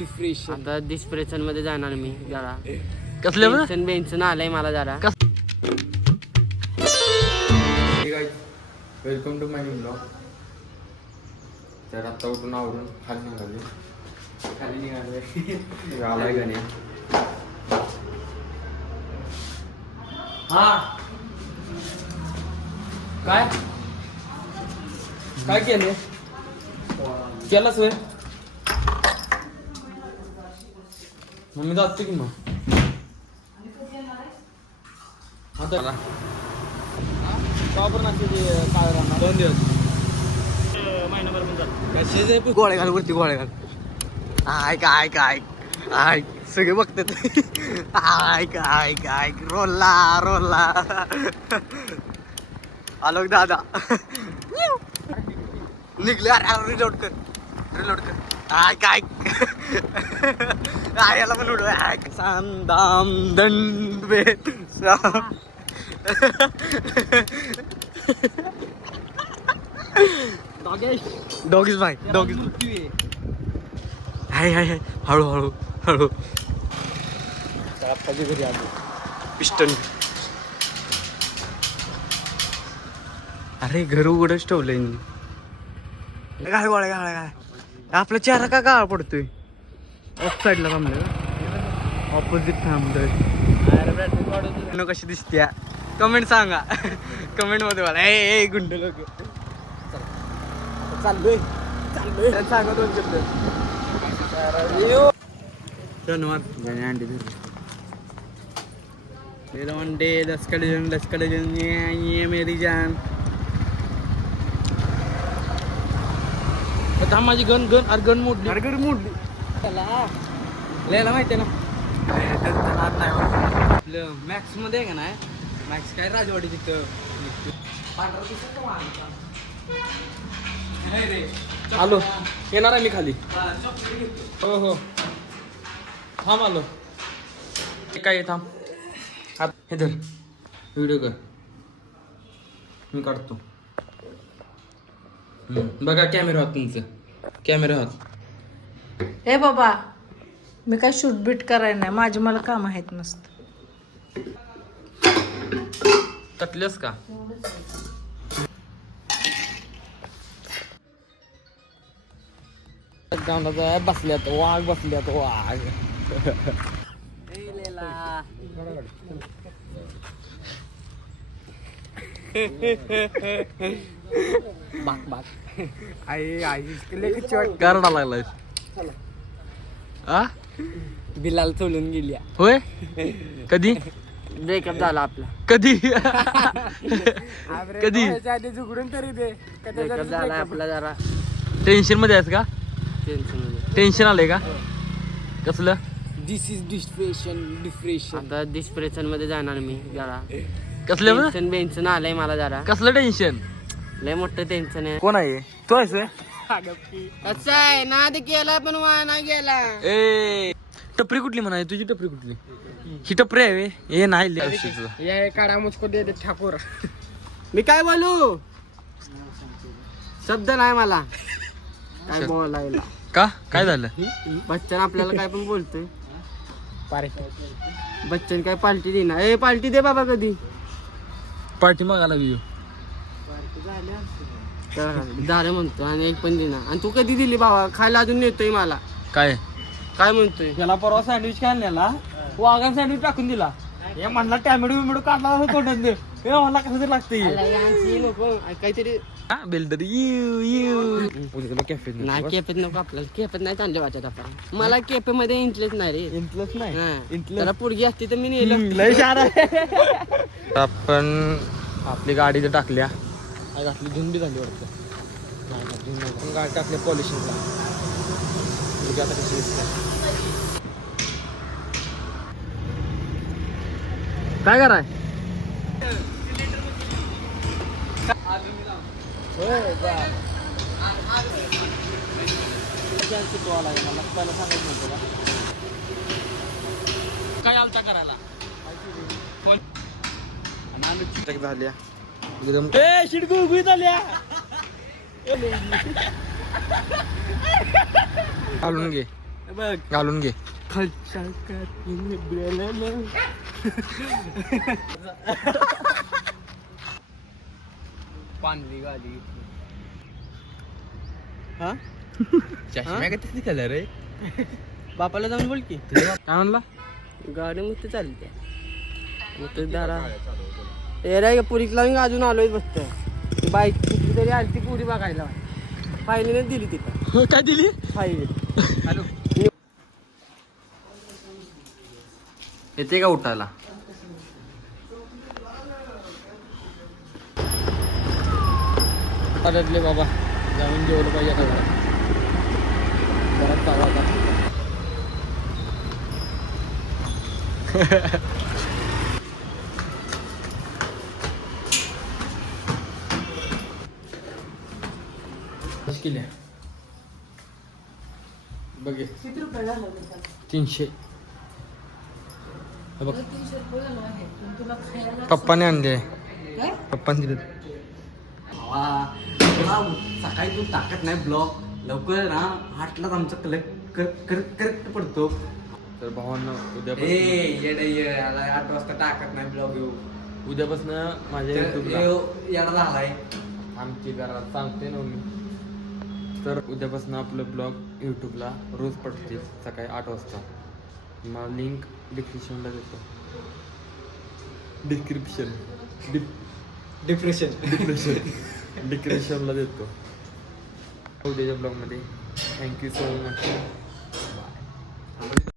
आता डिस्प्रेशन मध्ये जाणार मी जरा. कसलं बेन्सन आलंय मला जरा. Welcome to my blog. तर आता उठून आवरून खाली निघाले आलाय गण्या. हा काय काय केले केलास वे मग मी जाते की मग आता काय राहणार 2 दिवस महिनाभर पण जात गोळ्या घाल वरती गोळ्या घाल. आय काय काय आय सगळे बघतात. आय काय काय रोला रोला आलोक दादा निघले. अरे रिलोड कर. आय काय आय याला पण उडव. सांदाम दंड बेट डॉगीज भाई डॉगीज हाय हाय हाय हळू हळू हळू. आप्पाच्या घरी आलो. पिस्टन. अरे घर उघडच ठेवलंय. काय गोळ्या काय आपला चेहरा का काळा पडतोय. ऑफ साईडला थांबलोय का ऑपोजिट थांबलोय. कशी दिसते कमेंट सांगा. कमेंट मध्ये मला ए गुंड लोक चाललोय सांगा 2 शब्द. धन्यवाद. अंडी धरली अंडे लसकडे ये मेरी जान. थांब माझी गन मोडली. अर्गड मोडली त्याला लिहायला माहिती आहे ना आपलं मॅक्स मध्ये आहे का नाही. मॅक्स काय राजवाडी तिथं आलो. येणार आहे मी खाली. हो हो थांब आलो. काय थांब हे धर व्हिडिओ कर मी काढतो. बघा कॅमेरा हात तुमचं कॅमेरा हात. हे बाबा मी काय शूटबीट करायला नाही. माझी मला काम आहेत मस्त. तटलंस का बसल्यात वाघ बसल्यात वाघ. बाक बाक गारडा लागलाय. बिलाल सोडून गेली. होय कधी ब्रेकअप झाला आपला. कधी झुकडून तरी दे. ब्रेकअप झाला आपला जरा टेन्शन मध्ये आहेस का. टेन्शन. टेन्शन आलंय का कसलं. दिस इज डिप्रेशन. आता डिस्प्रेशन मध्ये जाणार मी जरा. कसलं बेन्सन आलंय मला जरा. कसलं टेन्शन. लय मोठं टेन्शन आहे. कोण आहे तो आहेस कसं आहे नाद केला पण वाना गेला. ए टपरी कुठली म्हणाय तुझी टपरी कुठली. ही टपरी आहे हे नाही ये काढा मुझको दे दे ठाकूर. मी काय बोलू शब्द नाही मला काय बोलायला. का काय झालं. बच्चन आपल्याला काय पण बोलतोय. बच्चन काय पार्टी दे ना. ए पार्टी दे बाबा कधी. पार्टी मागायला लागली. झालं म्हणतो आणि एक पण देणार. आणि तू कधी दिली बाबा खायला अजून नेतोय मला. काय काय म्हणतोय. त्याला परवा सँडविच खायला नेला वाघान सँडविच टाकून दिला. हे म्हणला टॅमॅटो काढला तोंडात दे. हे म्हणला कसं तरी लागते नको काहीतरी बिल्डर कॅफे नाही. केपेत नको आपल्याला. केपेत नाही चांगले वाटत आपण. मला केपे मध्ये इंटरेस्ट नाही रे. इंटरेस्ट नाही. जरा पुढगी असती तर मी नेलं. आपण आपली गाडी तर टाकल्या घातली धुंडी झाली वाटतं. गाडी टाकली पॉलिशिंगला. आता कशी दिसते काय कराय. काय आलता करायला झाल्या एकदम शिडकू उभी झाल्या घालून घे बघ घालून घे. खालच्या काठीने बेलाला. पांढरी गाडी हा चष्म्या किती कलर आहे बापाला जाऊन बोल की काय म्हणला? गाडी मग चालते मग ते दारा रे पुरीक लावून अजून आलोय बसत बाईक कुठली तरी आली ती पुरी बघायला फायलीने दिली तिथं. काय दिली? फाईल हॅलो, येते का उठायला? परतले बाबा, जाऊन जेवलं पाहिजे आता घरात. घरात चालू आता. केल्या बघे 300. हे बघ पप्पाने आणले. पप्पाने दिले. सकाळी तू टाकत नाही ब्लॉग लवकर ना 8लाच आमचा करेक्ट पडतो. तर भावांना याला 8 वाजता टाकत नाही ब्लॉग येऊ उद्यापासून माझ्या युट्यूबला याला झालाय आमची घरात सांगते ना मी. तर उद्यापासून आपलं ब्लॉग यूट्यूबला रोज पडते सकाळी 8 वाजता. मग लिंक डिस्क्रिप्शनला देतो. डिस्क्रिप्शनला देतो उद्याच्या ब्लॉगमध्ये. Thank you so much.